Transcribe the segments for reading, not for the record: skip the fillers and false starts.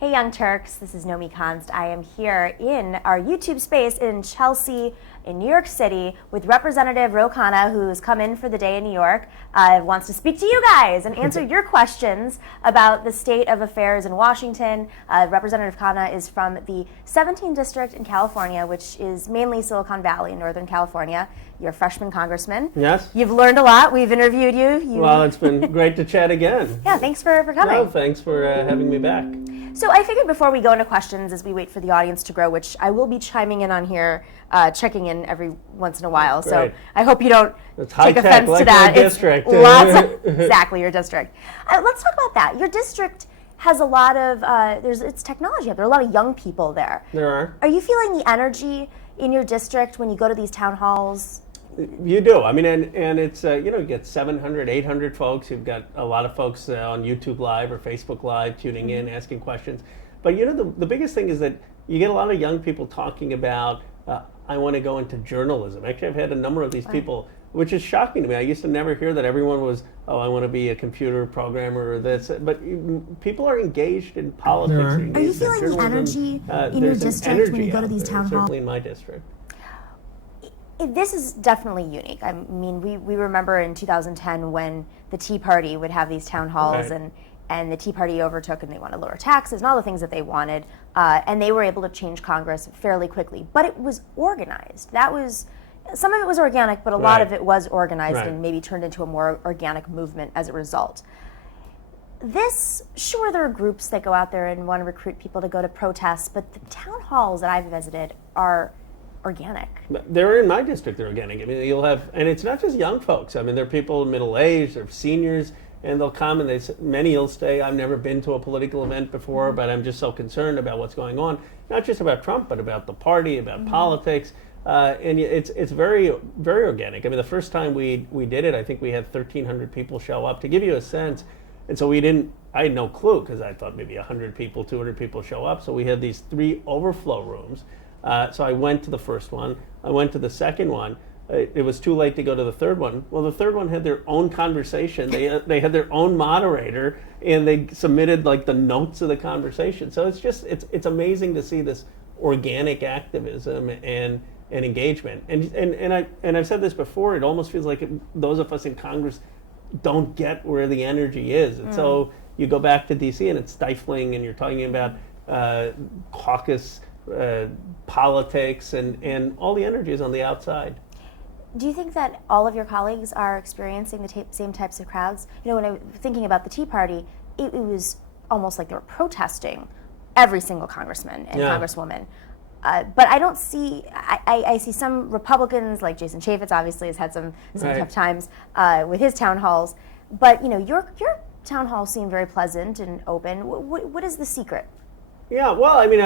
Hey Young Turks, this is Nomiki Konst. I am here in our YouTube space in Chelsea, in New York City, with Representative Khanna, who's come in for the day in New York, wants to speak to you guys and answer your questions about the state of affairs in Washington. Representative Khanna is from the 17th District in California, which is mainly Silicon Valley in Northern California. You're a freshman congressman. Yes. You've learned a lot. We've interviewed you. Well, it's been great to chat again. Yeah, thanks for coming. No, thanks for having me back. So I figured before we go into questions, as we wait for the audience to grow, which I will be chiming in on here, checking in every once in a while. Great. So I hope you don't take tech, offense like to that. My district. Exactly, your district. Let's talk about that. Your district has a lot of, it's technology. There are a lot of young people there. There are. Are you feeling the energy in your district when you go to these town halls? You do. I mean, and it's, you get 700, 800 folks. You've got a lot of folks on YouTube Live or Facebook Live tuning in, asking questions. But, the biggest thing is that you get a lot of young people talking about, I want to go into journalism. Actually, I've had a number of these people, which is shocking to me. I used to never hear that everyone was, I want to be a computer programmer or this. But people are engaged in politics. Are you feeling the energy in your district when you go to these town halls? Certainly in my district. This is definitely unique. I mean, we remember in 2010 when the Tea Party would have these town halls, right. and the Tea Party overtook, and they wanted to lower taxes and all the things that they wanted, and they were able to change Congress fairly quickly. But it was organized. Some of it was organic, but a lot of it was organized and maybe turned into a more organic movement as a result. Sure, there are groups that go out there and want to recruit people to go to protests, but the town halls that I've visited are organic. They're in my district, they're organic. I mean, you'll have, and it's not just young folks. I mean, they're people middle-aged, they're seniors, and they'll come and many will say, I've never been to a political event before, but I'm just so concerned about what's going on. Not just about Trump, but about the party, about politics. And it's very, very organic. I mean, the first time we did it, I think we had 1,300 people show up. To give you a sense, and so I had no clue, because I thought maybe 100 people, 200 people show up. So we had these 3 overflow rooms. So I went to the first one. I went to the second one. It was too late to go to the third one. Well, the third one had their own conversation. They had their own moderator, and they submitted like the notes of the conversation. So it's amazing to see this organic activism and engagement. And I've said this before. It almost feels like those of us in Congress don't get where the energy is. And so you go back to D.C. and it's stifling, and you're talking about caucus politics, and all the energy is on the outside. Do you think that all of your colleagues are experiencing the same types of crowds? When I was thinking about the Tea Party, it was almost like they were protesting every single congressman and congresswoman. But I don't see, I see some Republicans, like Jason Chaffetz obviously has had some tough times with his town halls. But your town halls seem very pleasant and open. What is the secret? Yeah, well, I mean,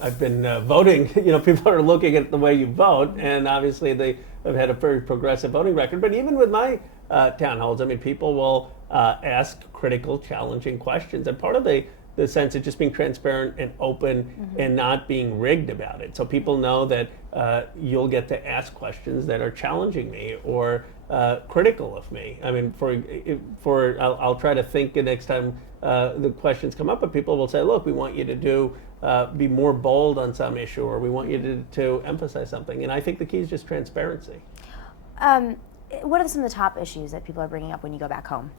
I've been voting. People are looking at the way you vote, and obviously they have had a very progressive voting record. But even with my town halls, I mean, people will ask critical, challenging questions, and part of the sense of just being transparent and open and not being rigged about it. So people know that you'll get to ask questions that are challenging me or critical of me. I mean, I'll try to think the next time the questions come up, but people will say, look, we want you to be more bold on some issue, or we want you to emphasize something. And I think the key is just transparency. What are some of the top issues that people are bringing up when you go back home?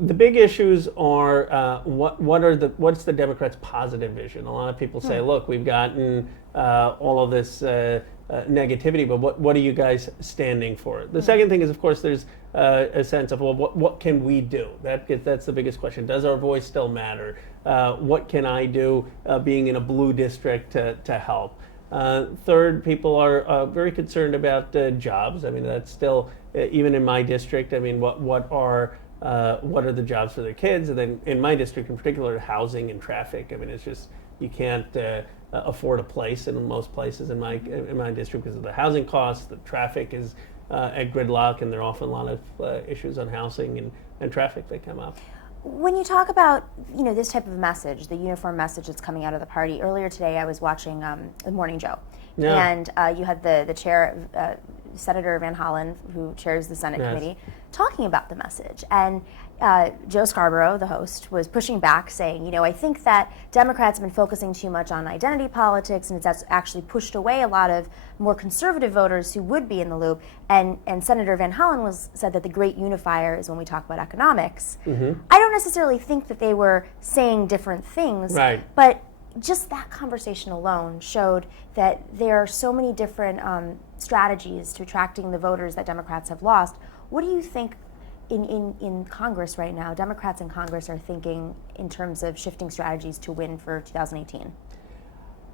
The big issues are what's the Democrats' positive vision? A lot of people say, look, we've gotten all of this negativity, but what are you guys standing for? The second thing is, of course, there's a sense of, well, what can we do? That's the biggest question. Does our voice still matter? What can I do being in a blue district to help? Third, people are very concerned about jobs. I mean, that's still, even in my district, I mean, what are the jobs for their kids? And then in my district in particular, housing and traffic. I mean, it's just, you can't afford a place in most places in my district because of the housing costs. The traffic is at gridlock, and there are often a lot of issues on housing and traffic that come up. When you talk about this type of message, the uniform message that's coming out of the party, earlier today I was watching The Morning Joe, and you had the chair, Senator Van Hollen, who chairs the Senate committee, talking about the message. And Joe Scarborough, the host, was pushing back, saying, I think that Democrats have been focusing too much on identity politics, and it's actually pushed away a lot of more conservative voters who would be in the loop. And Senator Van Hollen said that the great unifier is when we talk about economics. Mm-hmm. I don't necessarily think that they were saying different things, right. But just that conversation alone showed that there are so many different strategies to attracting the voters that Democrats have lost. What do you think in Congress right now, Democrats in Congress are thinking in terms of shifting strategies to win for 2018?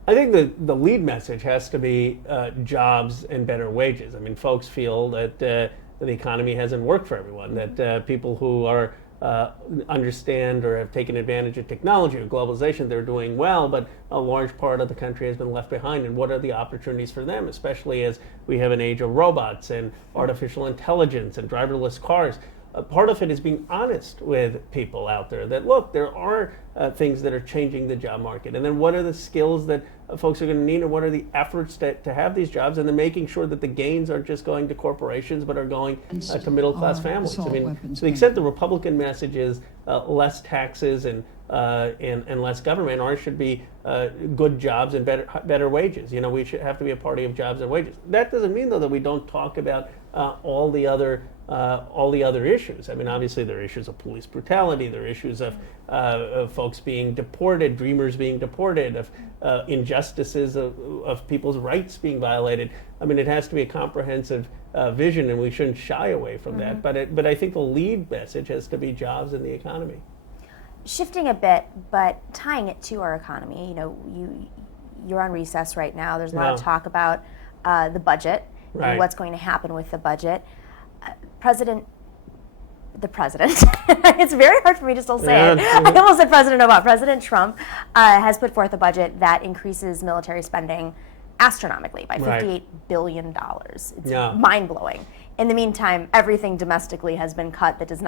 I think the lead message has to be jobs and better wages. I mean, folks feel that the economy hasn't worked for everyone, that people who are understand or have taken advantage of technology or globalization, they're doing well, but a large part of the country has been left behind. And what are the opportunities for them, especially as we have an age of robots and artificial intelligence and driverless cars? Part of it is being honest with people out there that, look, there are things that are changing the job market. And then what are the skills that folks are going to need, and what are the efforts to have these jobs, and then making sure that the gains aren't just going to corporations but are going to middle-class families. I mean, to the extent the Republican message is less taxes and less government, ours should be good jobs and better wages. We should have to be a party of jobs and wages. That doesn't mean, though, that we don't talk about all the other issues. I mean, obviously there are issues of police brutality, there are issues of folks being deported, dreamers being deported, of injustices of people's rights being violated. I mean, it has to be a comprehensive vision, and we shouldn't shy away from that. But I think the lead message has to be jobs in the economy. Shifting a bit, but tying it to our economy. You're on recess right now. There's a lot of talk about the budget and what's going to happen with the budget. The president, it's very hard for me to still say it. I almost said President Obama. President Trump has put forth a budget that increases military spending astronomically by $58 billion. It's mind-blowing. In the meantime, everything domestically has been cut that is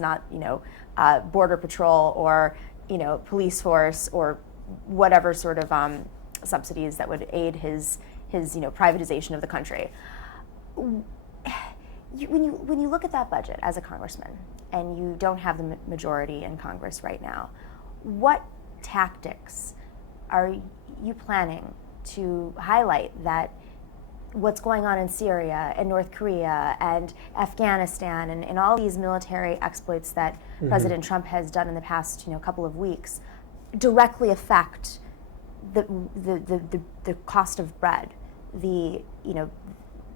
not border patrol or police force or whatever sort of subsidies that would aid his privatization of the country. When you look at that budget as a congressman, and you don't have the majority in Congress right now, what tactics are you planning to highlight that what's going on in Syria and North Korea and Afghanistan and all these military exploits that President Trump has done in the past couple of weeks directly affect the cost of bread,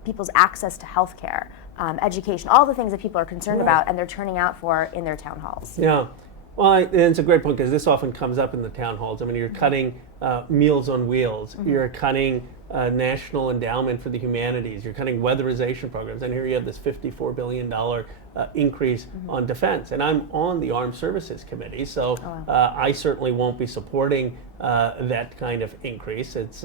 people's access to health care, education, all the things that people are concerned about and they're turning out for in their town halls. Yeah. Well, and it's a great point, because this often comes up in the town halls. I mean, you're cutting Meals on Wheels. You're cutting National Endowment for the Humanities. You're cutting weatherization programs. And here you have this $54 billion increase on defense. And I'm on the Armed Services Committee, so I certainly won't be supporting that kind of increase. It's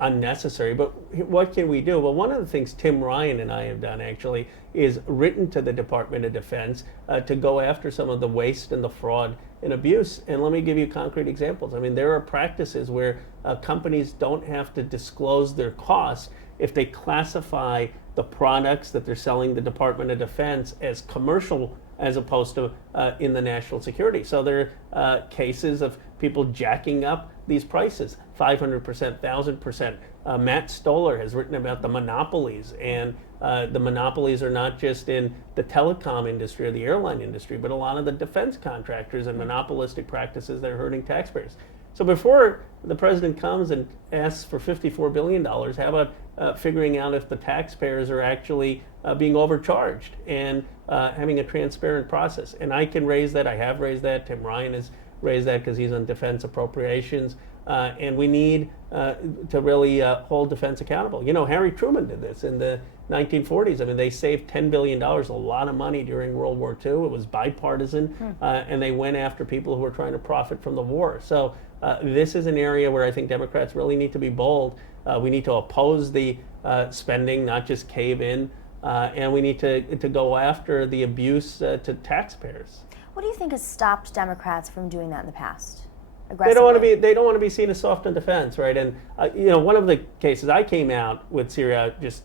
unnecessary. But what can we do? Well, one of the things Tim Ryan and I have done actually is written to the Department of Defense to go after some of the waste and the fraud and abuse. And let me give you concrete examples. I mean, there are practices where companies don't have to disclose their costs if they classify the products that they're selling the Department of Defense as commercial as opposed to in the national security. So there are cases of people jacking up these prices, 500%, 1,000%. Matt Stoller has written about the monopolies, and the monopolies are not just in the telecom industry or the airline industry, but a lot of the defense contractors and monopolistic practices that are hurting taxpayers. So before the president comes and asks for $54 billion, how about figuring out if the taxpayers are actually being overcharged and having a transparent process? And I can raise that. I have raised that. Tim Ryan has raised that because he's on defense appropriations. And we need to really hold defense accountable. Harry Truman did this in the 1940s. I mean, they saved $10 billion, a lot of money during World War II. It was bipartisan, and they went after people who were trying to profit from the war. So this is an area where I think Democrats really need to be bold. We need to oppose the spending, not just cave in, and we need to go after the abuse to taxpayers. What do you think has stopped Democrats from doing that in the past? They don't want to be seen as soft on defense, right? And one of the cases I came out with Syria just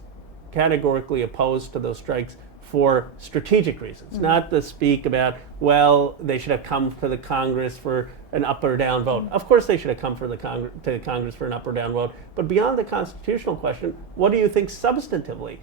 categorically opposed to those strikes for strategic reasons, not to speak about, well, they should have come to the Congress for an up or down vote. Of course they should have come to the Congress for an up or down vote. But beyond the constitutional question, what do you think substantively?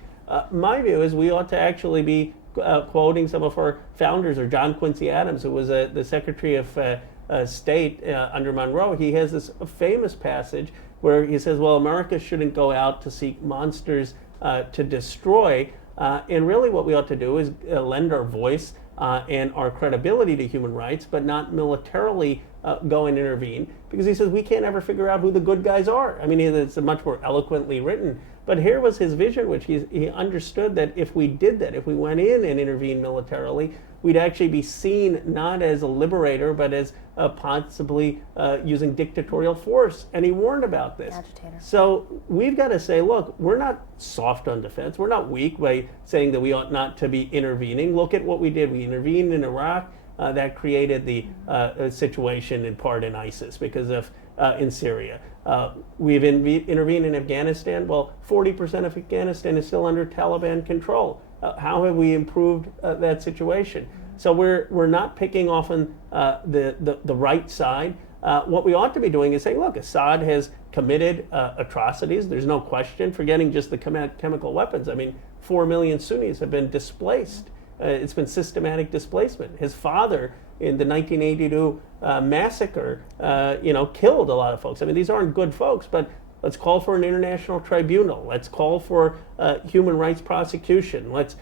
My view is we ought to actually be quoting some of our founders, or John Quincy Adams, who was the Secretary of State under Monroe. He has this famous passage where he says, well, America shouldn't go out to seek monsters to destroy. And really what we ought to do is lend our voice and our credibility to human rights, but not militarily go and intervene. Because he says we can't ever figure out who the good guys are. I mean, it's much more eloquently written. But here was his vision, which he understood that if we did that, if we went in and intervened militarily, we'd actually be seen not as a liberator, but as possibly using dictatorial force. And he warned about this. Agitator. So we've got to say, look, we're not soft on defense. We're not weak by saying that we ought not to be intervening. Look at what we did. We intervened in Iraq. That created the situation in part in ISIS because of in Syria. We've intervened in Afghanistan. Well, 40% of Afghanistan is still under Taliban control. How have we improved that situation? So we're not picking often the right side. What we ought to be doing is saying, look, Assad has committed atrocities. There's no question. Forgetting just the chemical weapons. I mean, 4 million Sunnis have been displaced. It's been systematic displacement. His father, in the 1982 massacre, killed a lot of folks. I mean, these aren't good folks, but let's call for an international tribunal. Let's call for human rights prosecution. Let's,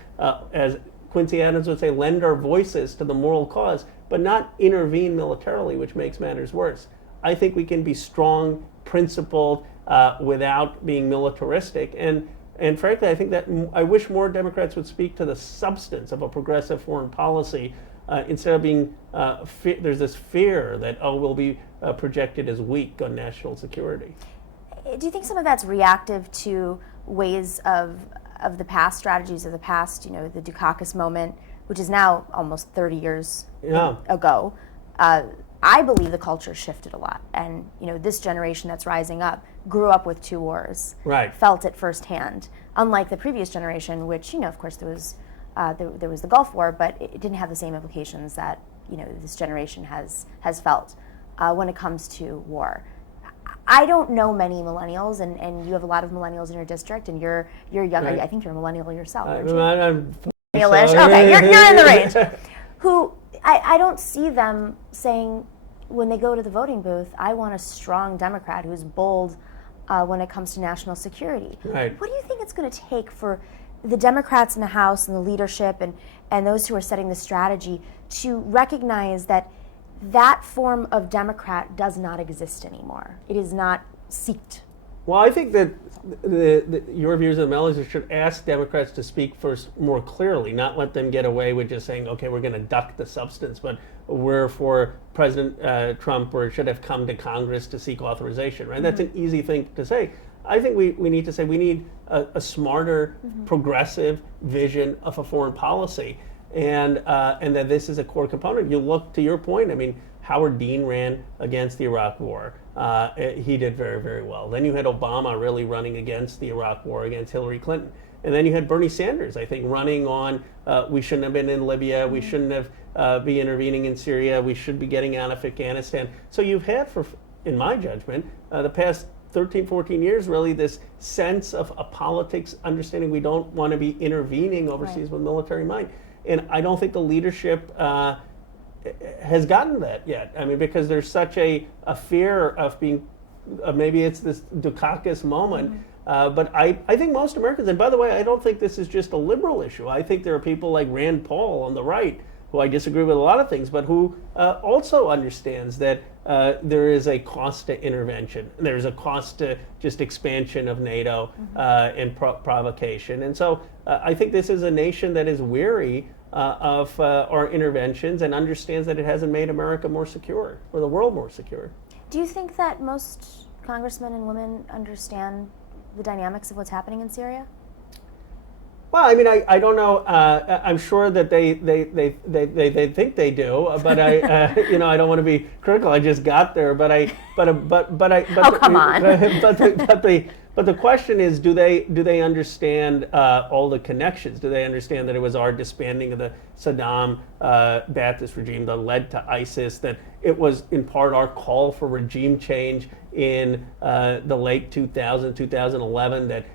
as Quincy Adams would say, lend our voices to the moral cause, but not intervene militarily, which makes matters worse. I think we can be strong, principled, without being militaristic. And frankly, I think that I wish more Democrats would speak to the substance of a progressive foreign policy instead of being, there's this fear that, we'll be projected as weak on national security. Do you think some of that's reactive to ways of the past, strategies of the past, the Dukakis moment, which is now almost 30 years ago? I believe the culture shifted a lot, and this generation that's rising up grew up with two wars, right? Felt it firsthand. Unlike the previous generation, which of course there was the Gulf War, but it didn't have the same implications that this generation has felt when it comes to war. I don't know many millennials, and you have a lot of millennials in your district, and you're young. Right. I think you're a millennial yourself, aren't you? I'm millennial-ish. Okay, you're in the range. Who I don't see them saying when they go to the voting booth, I want a strong Democrat who's bold when it comes to national security. Right. What do you think it's going to take for the Democrats in the House and the leadership and those who are setting the strategy to recognize that form of Democrat does not exist anymore? It is not seeked. Well, I think that your views of the millennials should ask Democrats to speak first more clearly, not let them get away with just saying, okay, we're going to duck the substance, but we're for President Trump, or should have come to Congress to seek authorization, right? Mm-hmm. That's an easy thing to say. I think we need to say we need a smarter, progressive vision of a foreign policy, and that this is a core component. You look to your point, I mean, Howard Dean ran against the Iraq War. He did very, very well. Then you had Obama really running against the Iraq War against Hillary Clinton. And then you had Bernie Sanders, I think, running on we shouldn't have been in Libya, we shouldn't have be intervening in Syria, we should be getting out of Afghanistan. So you've had, in my judgment, the past 13, 14 years, really this sense of a politics, understanding we don't want to be intervening overseas with military might. And I don't think the leadership has gotten that yet. I mean, because there's such a fear of being, maybe it's this Dukakis moment. But I think most Americans, and by the way, I don't think this is just a liberal issue. I think there are people like Rand Paul on the right, who I disagree with a lot of things, but who also understands that there is a cost to intervention. There's a cost to just expansion of NATO and provocation. And so I think this is a nation that is weary of our interventions and understands that it hasn't made America more secure or the world more secure. Do you think that most congressmen and women understand the dynamics of what's happening in Syria? Well, I mean, I don't know. I'm sure that they think they do, but I don't want to be critical. I just got there, Oh, come on. But the question is, do they understand all the connections? Do they understand that it was our disbanding of the Saddam Ba'athist regime that led to ISIS? That it was in part our call for regime change in the late 2011 that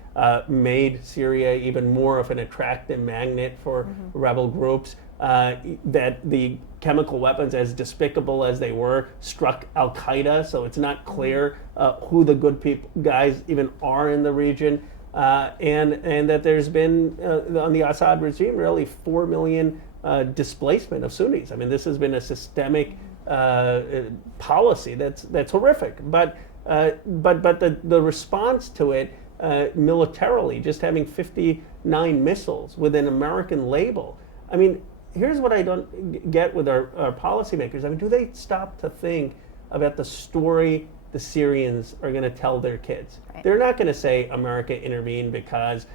made Syria even more of an attractive magnet for rebel groups. That the chemical weapons, as despicable as they were, struck Al Qaeda. So it's not clear who the good guys even are in the region, and that there's been on the Assad regime really 4 million displacement of Sunnis. I mean, this has been a systemic policy that's horrific. But the response to it. Militarily, just having 59 missiles with an American label. I mean, here's what I don't get with our policymakers. I mean, do they stop to think about the story the Syrians are going to tell their kids? Right. They're not going to say America intervened because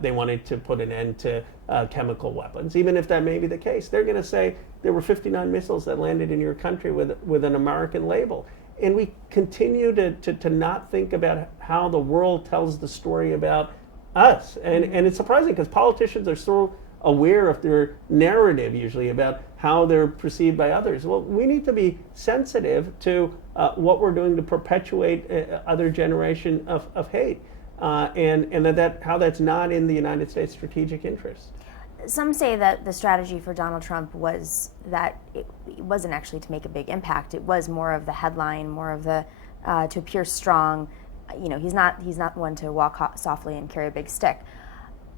they wanted to put an end to chemical weapons, even if that may be the case. They're going to say there were 59 missiles that landed in your country with an American label. And we continue to not think about how the world tells the story about us. And it's surprising because politicians are so aware of their narrative usually about how they're perceived by others. Well, we need to be sensitive to what we're doing to perpetuate other generation of hate and that how that's not in the United States' strategic interest. Some say that the strategy for Donald Trump was that it wasn't actually to make a big impact. It was more of the headline, more of the to appear strong. You know, he's not one to walk softly and carry a big stick.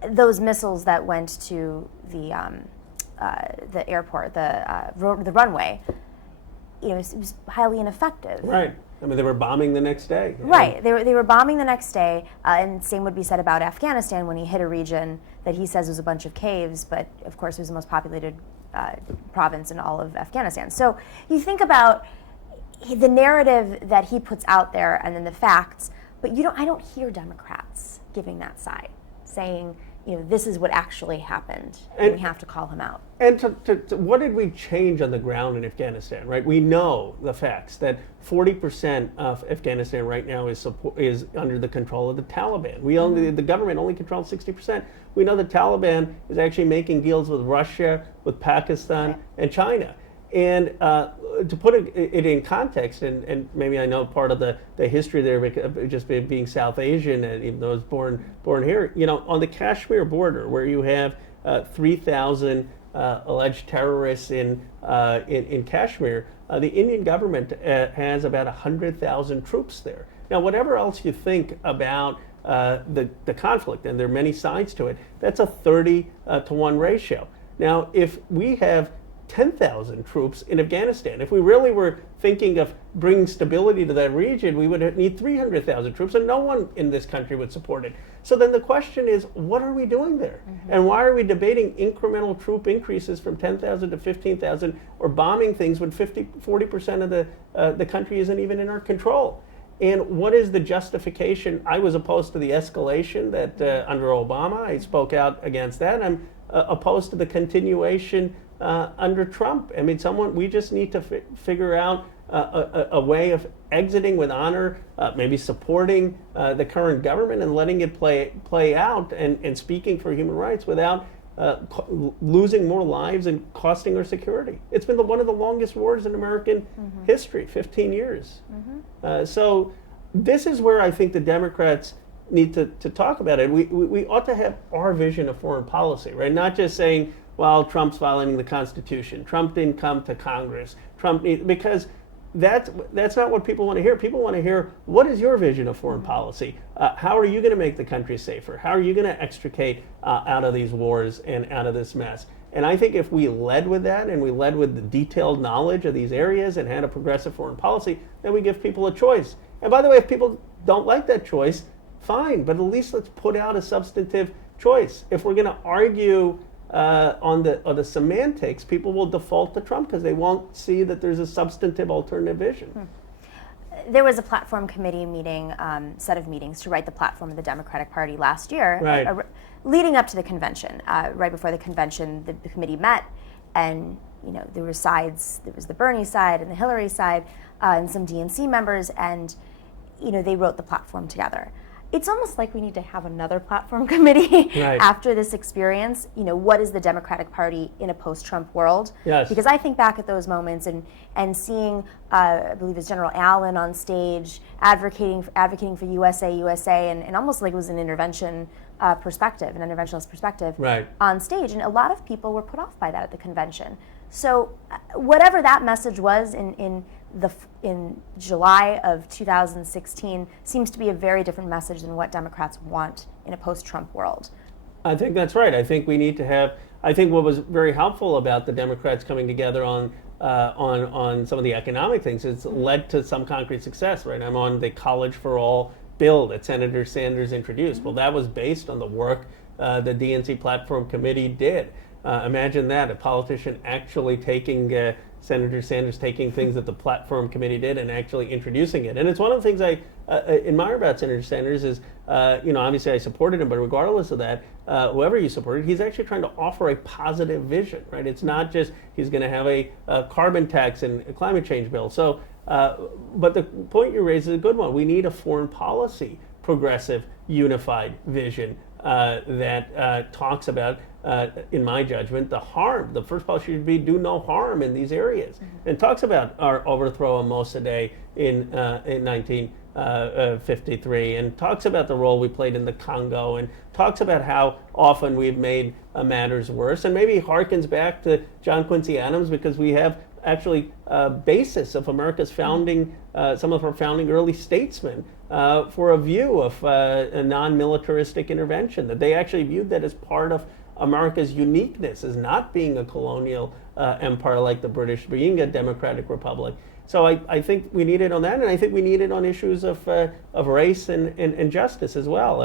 Those missiles that went to the airport, the runway, you know, it was highly ineffective. Right. I mean, they were bombing the next day. Right. They were bombing the next day, and same would be said about Afghanistan when he hit a region that he says was a bunch of caves, but of course it was the most populated province in all of Afghanistan. So you think about the narrative that he puts out there and then the facts, but I don't hear Democrats giving that side, saying, you know, this is what actually happened, and we have to call him out. And to what did we change on the ground in Afghanistan, right? We know the facts that 40% of Afghanistan right now is under the control of the Taliban. The government only controls 60%. We know the Taliban is actually making deals with Russia, with Pakistan, and China. And to put it in context, and maybe I know part of the history there, just being South Asian, and even though I was born here, you know, on the Kashmir border, where you have 3,000 alleged terrorists in Kashmir, the Indian government has about 100,000 troops there. Now, whatever else you think about the conflict, and there are many sides to it, that's a 30-to-1 ratio. Now, if we have 10,000 troops in Afghanistan. If we really were thinking of bringing stability to that region, we would need 300,000 troops, and no one in this country would support it. So then the question is, what are we doing there? And why are we debating incremental troop increases from 10,000 to 15,000 or bombing things when 40% of the country isn't even in our control? And what is the justification? I was opposed to the escalation that under Obama. I spoke out against that. I'm opposed to the continuation under Trump. I mean, we just need to figure out a way of exiting with honor, maybe supporting the current government and letting it play out and speaking for human rights without losing more lives and costing our security. It's been one of the longest wars in American history, 15 years. So this is where I think the Democrats need to talk about it. We ought to have our vision of foreign policy, right? Not just saying, well, Trump's violating the Constitution. Trump didn't come to Congress. Because that's not what people want to hear. People want to hear, what is your vision of foreign policy? How are you going to make the country safer? How are you going to extricate out of these wars and out of this mess? And I think if we led with that, and we led with the detailed knowledge of these areas and had a progressive foreign policy, then we give people a choice. And by the way, if people don't like that choice, fine, but at least let's put out a substantive choice. If we're going to argue on the semantics, people will default to Trump because they won't see that there's a substantive alternative vision. there was a platform committee meeting, set of meetings to write the platform of the Democratic Party last year, right. Leading up to the convention. Right before the convention, the committee met, and there were sides. There was the Bernie side and the Hillary side, and some DNC members, and they wrote the platform together. It's almost like we need to have another platform committee right. after this experience. What is the Democratic Party in a post-Trump world? Yes. Because I think back at those moments and seeing, I believe it's General Allen on stage advocating for USA, and almost like it was an interventionist perspective right. on stage. And a lot of people were put off by that at the convention. So whatever that message was in July of 2016 seems to be a very different message than what Democrats want in a post-Trump world. I think that's right. I think we need to have. I think what was very helpful about the Democrats coming together on some of the economic things, it's led to some concrete success. Right. I'm on the College for All bill that Senator Sanders introduced. Well, that was based on the work the DNC Platform Committee did. Imagine that, a politician actually taking Senator Sanders taking things that the Platform Committee did and actually introducing it. And it's one of the things I admire about Senator Sanders is, obviously I supported him, but regardless of that, whoever you supported, he's actually trying to offer a positive vision, right? It's not just he's going to have a carbon tax and a climate change bill. So, but the point you raise is a good one. We need a foreign policy, progressive, unified vision that talks about, in my judgment, the harm. The first policy should be do no harm in these areas, and talks about our overthrow of Mossadegh in 1953, and talks about the role we played in the Congo, and talks about how often we've made matters worse, and maybe harkens back to John Quincy Adams, because we have actually basis of America's founding, some of our founding early statesmen, for a view of a non-militaristic intervention, that they actually viewed that as part of America's uniqueness, as not being a colonial empire like the British, being a democratic republic. So I think we need it on that, and I think we need it on issues of race and justice as well.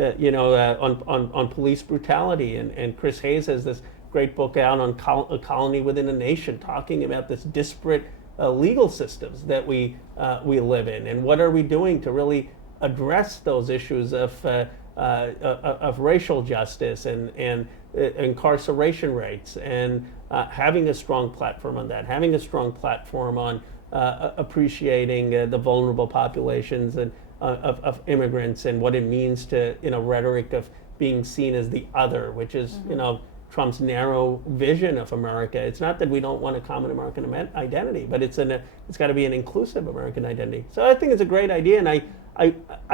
On police brutality, and Chris Hayes has this great book out on a colony within a nation, talking about this disparate legal systems that we live in, and what are we doing to really address those issues of racial justice and incarceration rates, and having a strong platform on that, having a strong platform on appreciating the vulnerable populations and of immigrants, and what it means to, rhetoric of being seen as the other, which is, Trump's narrow vision of America. It's not that we don't want a common American identity, but it's got to be an inclusive American identity. So I think it's a great idea, and I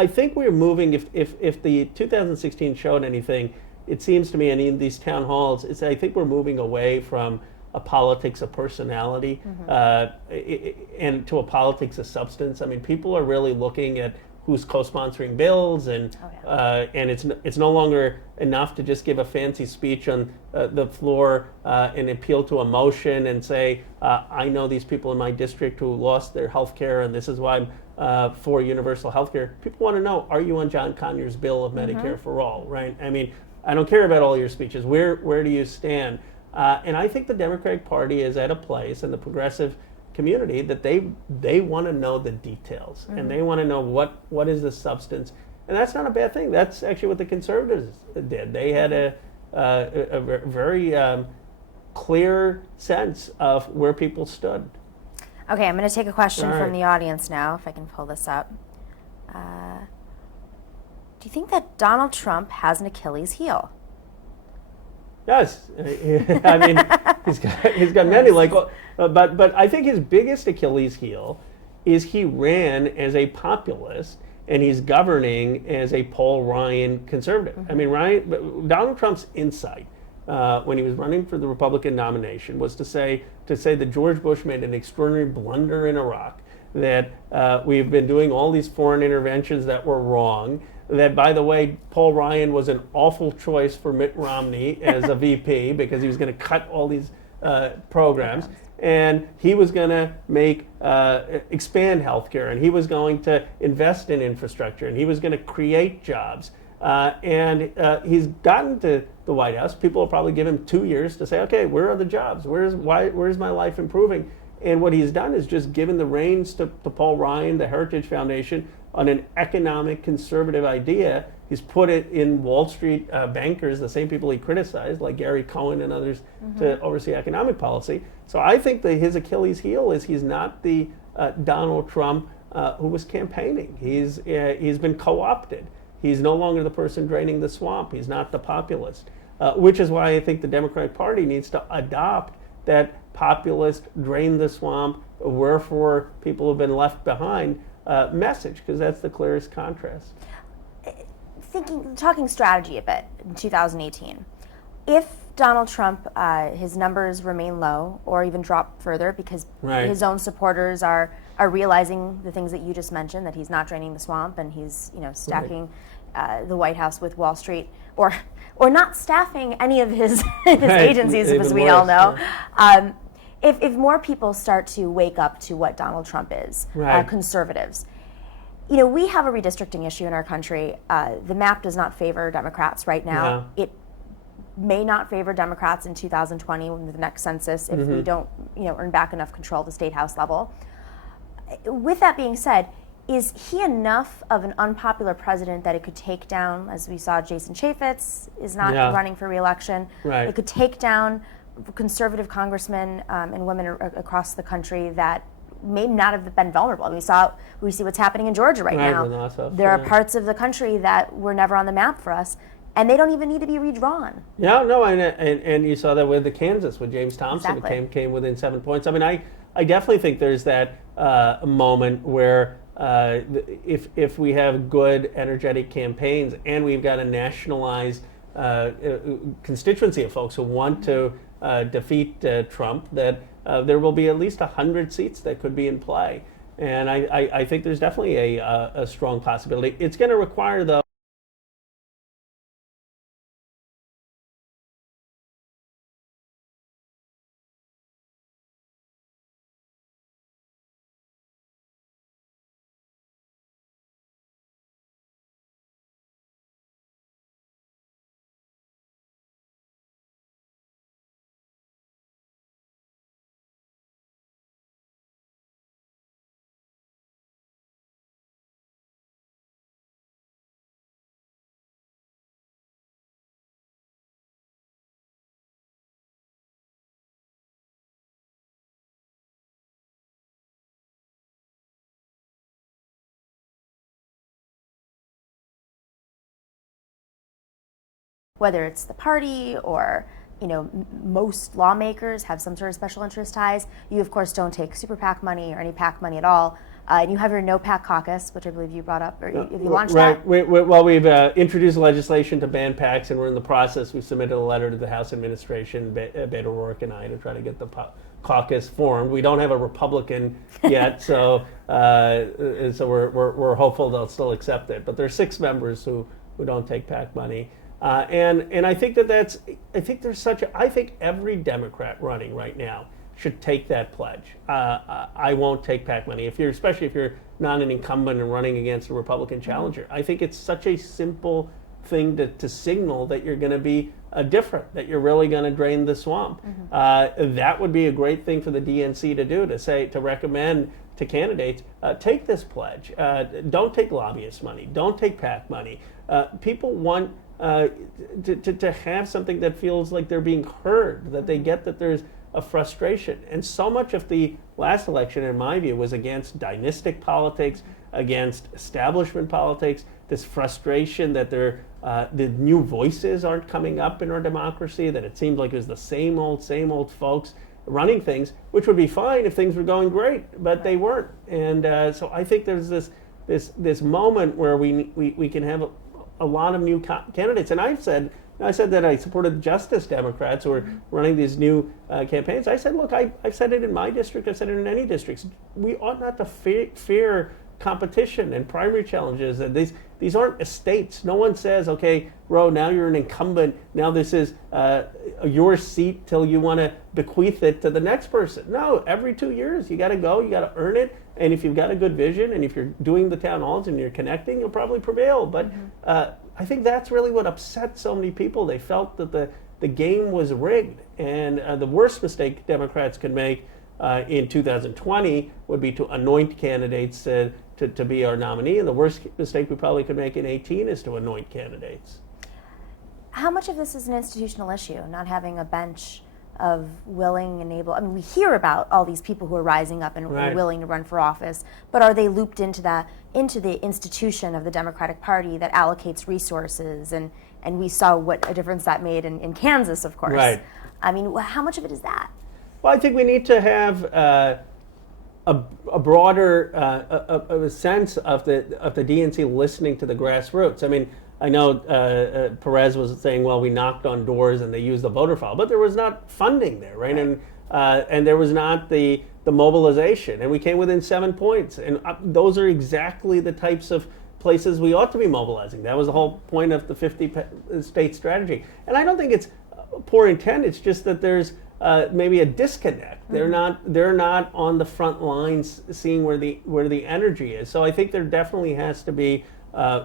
think we're moving. If the 2016 showed anything, it seems to me, and in these town halls, I think we're moving away from a politics of personality and to a politics of substance. I mean, people are really looking at who's co-sponsoring bills, and it's no longer enough to just give a fancy speech on the floor and appeal to emotion and say, I know these people in my district who lost their health care, and this is why I'm for universal health care. People want to know, are you on John Conyers' bill of Medicare for all, right? I mean, I don't care about all your speeches. Where do you stand? And I think the Democratic Party is at a place, and the progressive community, that they want to know the details, and they want to know what is the substance, and that's not a bad thing. That's actually what the conservatives did. They had a very clear sense of where people stood. Okay, I'm going to take a question from the audience now, if I can pull this up. Do you think that Donald Trump has an Achilles heel? Yes, I mean, he's got many, but I think his biggest Achilles heel is he ran as a populist, and he's governing as a Paul Ryan conservative. I mean, Donald Trump's insight when he was running for the Republican nomination was to say that George Bush made an extraordinary blunder in Iraq, that we've been doing all these foreign interventions that were wrong, that, by the way, Paul Ryan was an awful choice for Mitt Romney as a VP because he was going to cut all these programs, and he was going to expand healthcare, and he was going to invest in infrastructure, and he was going to create jobs. And he's gotten to the White House. People will probably give him 2 years to say, okay, where are the jobs? Where's my life improving? And what he's done is just given the reins to Paul Ryan, the Heritage Foundation, on an economic conservative idea. He's put it in Wall Street bankers, the same people he criticized, like Gary Cohn and others, to oversee economic policy. So I think that his Achilles heel is he's not the Donald Trump who was campaigning. He's been co-opted. He's no longer the person draining the swamp. He's not the populist, which is why I think the Democratic Party needs to adopt that populist, drain the swamp, wherefore people have been left behind message, because that's the clearest contrast. Talking strategy a bit in 2018, if Donald Trump, his numbers remain low or even drop further because his own supporters are realizing the things that you just mentioned, that he's not draining the swamp and he's stacking the White House with Wall Street, or not staffing any of his agencies, as we all know. If more people start to wake up to what Donald Trump is, conservatives, we have a redistricting issue in our country. The map does not favor Democrats right now. It may not favor Democrats in 2020 with the next census if we don't, earn back enough control at the state house level. With that being said, is he enough of an unpopular president that it could take down, as we saw Jason Chaffetz is not running for re-election, it could take down conservative congressmen and women across the country that may not have been vulnerable. We see what's happening in Georgia right now. There are parts of the country that were never on the map for us, and they don't even need to be redrawn. And you saw that with the Kansas, with James Thompson, who came within 7 points. I mean, I definitely think there's that moment where if we have good, energetic campaigns and we've got a nationalized constituency of folks who want to defeat Trump, that there will be at least 100 seats that could be in play. And I think there's definitely a strong possibility. It's going to require, though, whether it's the party or most lawmakers have some sort of special interest ties. You, of course, don't take super PAC money or any PAC money at all. And you have your No PAC caucus, which I believe you brought up, or if you launched that. We've introduced legislation to ban PACs, and we're in the process. We submitted a letter to the House administration, Beto O'Rourke and I, to try to get the caucus formed. We don't have a Republican yet, so we're hopeful they'll still accept it. But there's 6 members who don't take PAC money. And I think I think every Democrat running right now should take that pledge. I won't take PAC money, especially if you're not an incumbent and running against a Republican challenger. I think it's such a simple thing to signal that you're going to be different, that you're really going to drain the swamp. That would be a great thing for the DNC to do, to recommend to candidates, take this pledge. Don't take lobbyist money. Don't take PAC money. People want to have something that feels like they're being heard, that they get that there's a frustration. And so much of the last election, in my view, was against dynastic politics, against establishment politics, this frustration that the new voices aren't coming up in our democracy, that it seems like it was the same old folks running things, which would be fine if things were going great, but they weren't. And so I think there's this moment where we can have a lot of new candidates. And I said that I supported Justice Democrats who are running these new campaigns. I said, look, I've said it in my district, I've said it in any districts. We ought not to fear competition and primary challenges. And these aren't estates. No one says, okay, Ro, now you're an incumbent. Now this is your seat till you want to bequeath it to the next person. No, every 2 years you got to go, you got to earn it. And if you've got a good vision and if you're doing the town halls and you're connecting, you'll probably prevail. But I think that's really what upset so many people. They felt that the game was rigged. And the worst mistake Democrats could make in 2020 would be to anoint candidates to be our nominee, and the worst mistake we probably could make in 18 is to anoint candidates. How much of this is an institutional issue, not having a bench of willing and able? I mean, we hear about all these people who are rising up and Right. willing to run for office, but are they looped into the institution of the Democratic Party that allocates resources? And we saw what a difference that made in Kansas, of course. Right. I mean, how much of it is that? Well, I think we need to have a broader a sense of the DNC listening to the grassroots. I mean, I know Perez was saying, well, we knocked on doors and they used the voter file, but there was not funding there, right? And there was not the mobilization, and we came within 7 points, and those are exactly the types of places we ought to be mobilizing. That was the whole point of the 50-state strategy. And I don't think it's poor intent. It's just that there's maybe a disconnect. Mm-hmm. They're not on the front lines seeing where the energy is. So I think there definitely has to be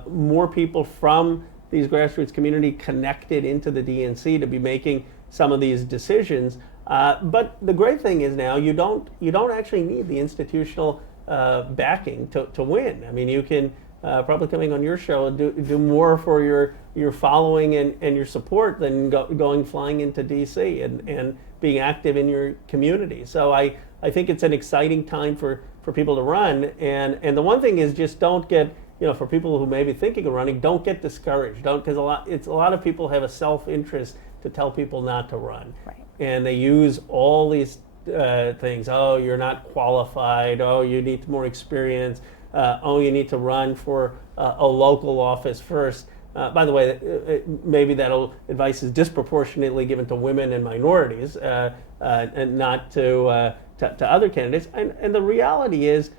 more people from these grassroots community connected into the DNC to be making some of these decisions. But the great thing is now you don't actually need the institutional backing to win. I mean, you can probably coming on your show do more for your following and your support than going flying into DC and being active in your community. So I think it's an exciting time for people to run. And the one thing is, just don't get, for people who may be thinking of running, don't get discouraged. Because a lot of people have a self-interest to tell people not to run. Right. And they use all these things. Oh, you're not qualified. Oh, you need more experience. Oh, you need to run for a local office first. By the way, maybe that advice is disproportionately given to women and minorities, and not to other candidates. And the reality is,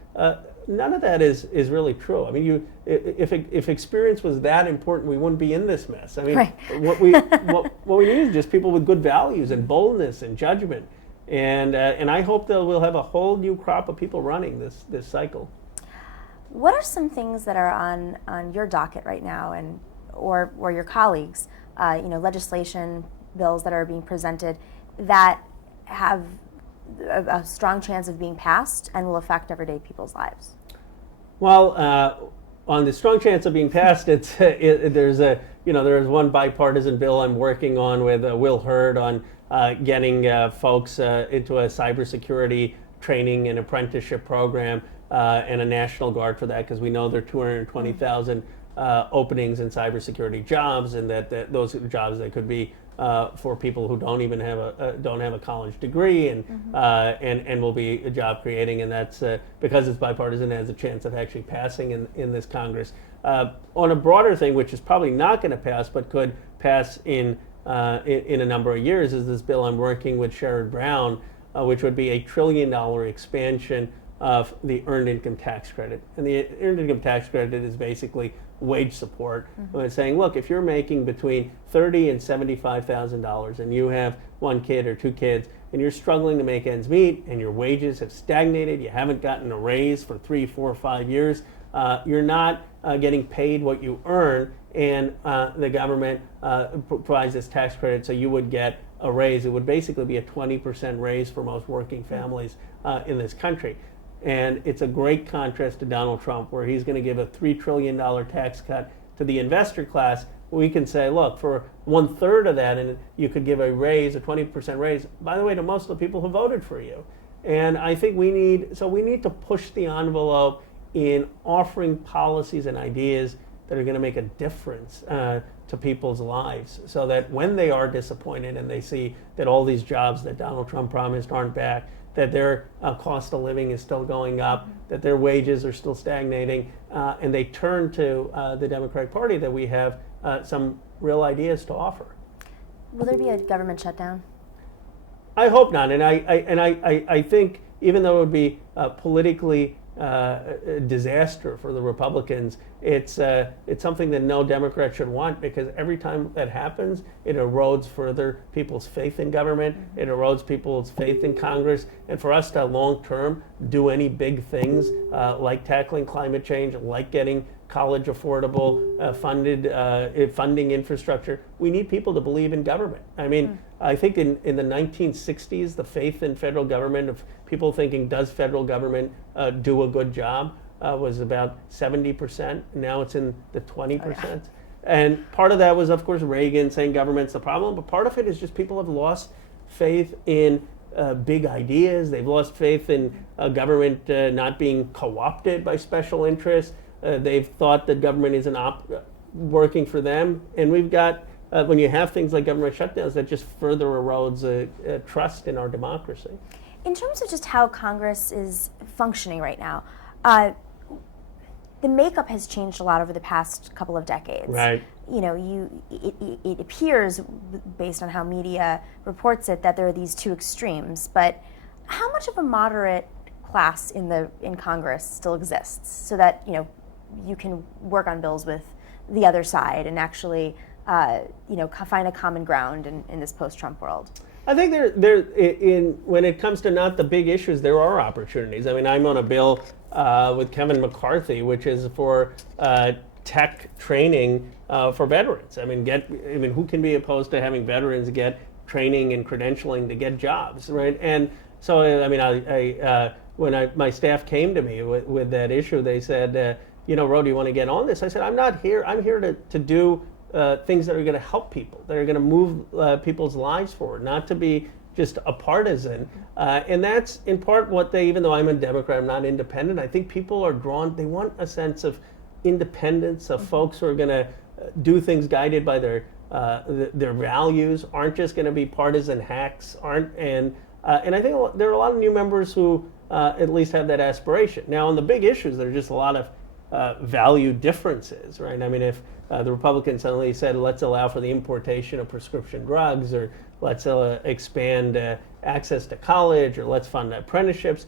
none of that is really true. I mean, if experience was that important, we wouldn't be in this mess. I mean, right. what we need is just people with good values and boldness and judgment. And I hope that we'll have a whole new crop of people running this cycle. What are some things that are on your docket right now, or your colleagues, legislation bills that are being presented that have a strong chance of being passed and will affect everyday people's lives? Well, on the strong chance of being passed, there's one bipartisan bill I'm working on with Will Hurd on getting folks into a cybersecurity training and apprenticeship program and a National Guard for that, because we know there are 220,000 openings in cybersecurity jobs, and that those jobs that could be for people who don't even have a college degree, and will be a job creating, and that's because it's bipartisan, it has a chance of actually passing in this Congress. On a broader thing, which is probably not going to pass, but could pass in a number of years, is this bill I'm working with Sherrod Brown, which would be $1 trillion expansion of the earned income tax credit. And the earned income tax credit is basically wage support. It's saying, look, if you're making between $30,000 and $75,000 and you have one kid or two kids and you're struggling to make ends meet and your wages have stagnated, you haven't gotten a raise for 3, 4, 5 years, you're not getting paid what you earn, and the government provides this tax credit, so you would get a raise. It would basically be a 20% raise for most working families in this country. And it's a great contrast to Donald Trump, where he's going to give a $3 trillion tax cut to the investor class. We can say, look, for 1/3 of that, and you could give a raise, a 20% raise, by the way, to most of the people who voted for you. And I think we need to push the envelope in offering policies and ideas that are going to make a difference to people's lives, so that when they are disappointed and they see that all these jobs that Donald Trump promised aren't back, that their cost of living is still going up, that their wages are still stagnating, and they turn to the Democratic Party, that we have some real ideas to offer. Will there be a government shutdown? I hope not, and I think, even though it would be politically a disaster for the Republicans, it's something that no Democrat should want, because every time that happens, it erodes further people's faith in government, it erodes people's faith in Congress, and for us to long term do any big things like tackling climate change, like getting college affordable, funding infrastructure. We need people to believe in government. I mean, I think in the 1960s, the faith in federal government of people thinking, does federal government do a good job, was about 70%. Now it's in the 20%. Oh, yeah. And part of that was, of course, Reagan saying government's the problem, but part of it is just people have lost faith in big ideas. They've lost faith in government not being co-opted by special interests. They've thought that government isn't working for them. And we've got, when you have things like government shutdowns, that just further erodes trust in our democracy. In terms of just how Congress is functioning right now, the makeup has changed a lot over the past couple of decades. Right. You know, it appears, based on how media reports it, that there are these two extremes. But how much of a moderate class in Congress still exists, so that you can work on bills with the other side and actually find a common ground in this post-Trump world? I think when it comes to not the big issues, there are opportunities. I mean, I'm on a bill with Kevin McCarthy, which is for tech training for veterans. I mean, who can be opposed to having veterans get training and credentialing to get jobs, right? And so, I mean, when my staff came to me with that issue, they said, Ro, do you want to get on this? I said, I'm not here. I'm here to do things that are going to help people, that are going to move people's lives forward, not to be just a partisan. And that's in part what even though I'm a Democrat, I'm not independent, I think people are drawn, they want a sense of independence, of folks who are going to do things guided by their values, aren't just going to be partisan hacks, and I think there are a lot of new members who at least have that aspiration. Now, on the big issues, there are just a lot of value differences, right? I mean, if the Republicans suddenly said, let's allow for the importation of prescription drugs, or let's expand access to college, or let's fund apprenticeships,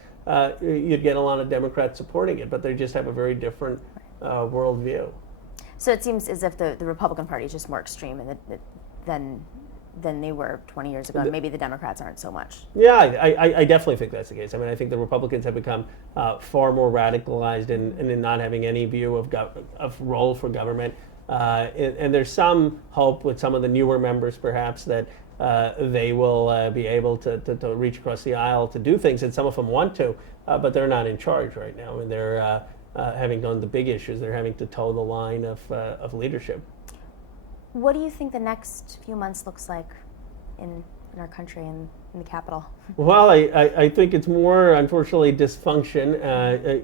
you'd get a lot of Democrats supporting it, but they just have a very different worldview. So it seems as if the Republican Party is just more extreme than they were 20 years ago, and maybe the Democrats aren't so much. Yeah, I definitely think that's the case. I mean, I think the Republicans have become far more radicalized in not having any view of role for government. And there's some hope with some of the newer members, perhaps, that they will be able to reach across the aisle to do things, and some of them want to, but they're not in charge right now. And they're having done the big issues, they're having to toe the line of leadership. What do you think the next few months looks like in our country and in the Capitol? Well, I think it's more, unfortunately, dysfunction.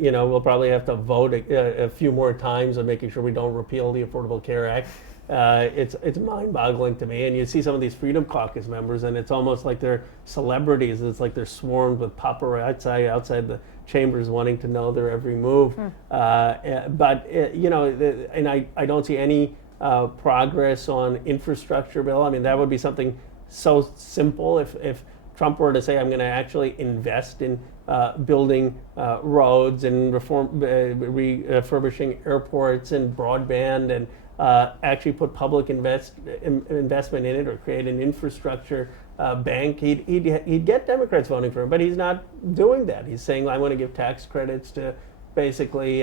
We'll probably have to vote a few more times on making sure we don't repeal the Affordable Care Act. It's mind-boggling to me. And you see some of these Freedom Caucus members, and it's almost like they're celebrities. It's like they're swarmed with paparazzi outside the chambers wanting to know their every move. But I don't see any progress on infrastructure bill. I mean, that would be something so simple if Trump were to say, I'm going to actually invest in building roads and refurbishing airports and broadband, and actually put public investment in it, or create an infrastructure bank, he'd get Democrats voting for him. But he's not doing that. He's saying, I want to give tax credits to basically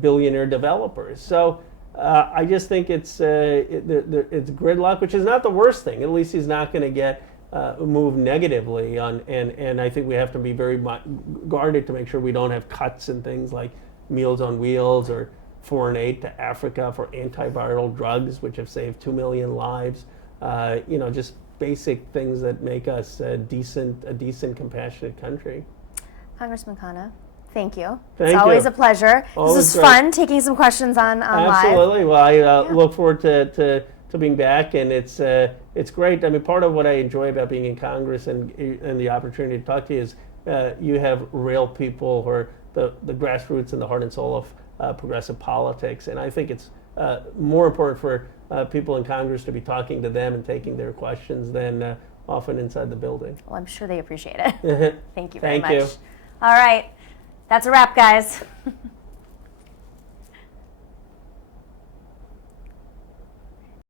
billionaire developers. So I just think it's gridlock, which is not the worst thing. At least he's not going to get moved negatively on, and I think we have to be very guarded to make sure we don't have cuts in things like Meals on Wheels or foreign aid to Africa for antiviral drugs, which have saved 2 million lives. Just basic things that make us a decent, compassionate country. Congressman Khanna, thank you. It's always a pleasure. Always this was great. Fun taking some questions on live. Absolutely. Well, I look forward to being back, and it's great. I mean, part of what I enjoy about being in Congress and the opportunity to talk to you is you have real people who are the grassroots and the heart and soul of progressive politics, and I think it's more important for people in Congress to be talking to them and taking their questions than often inside the building. Well, I'm sure they appreciate it. Thank you very much. Thank you. All right. That's a wrap, guys.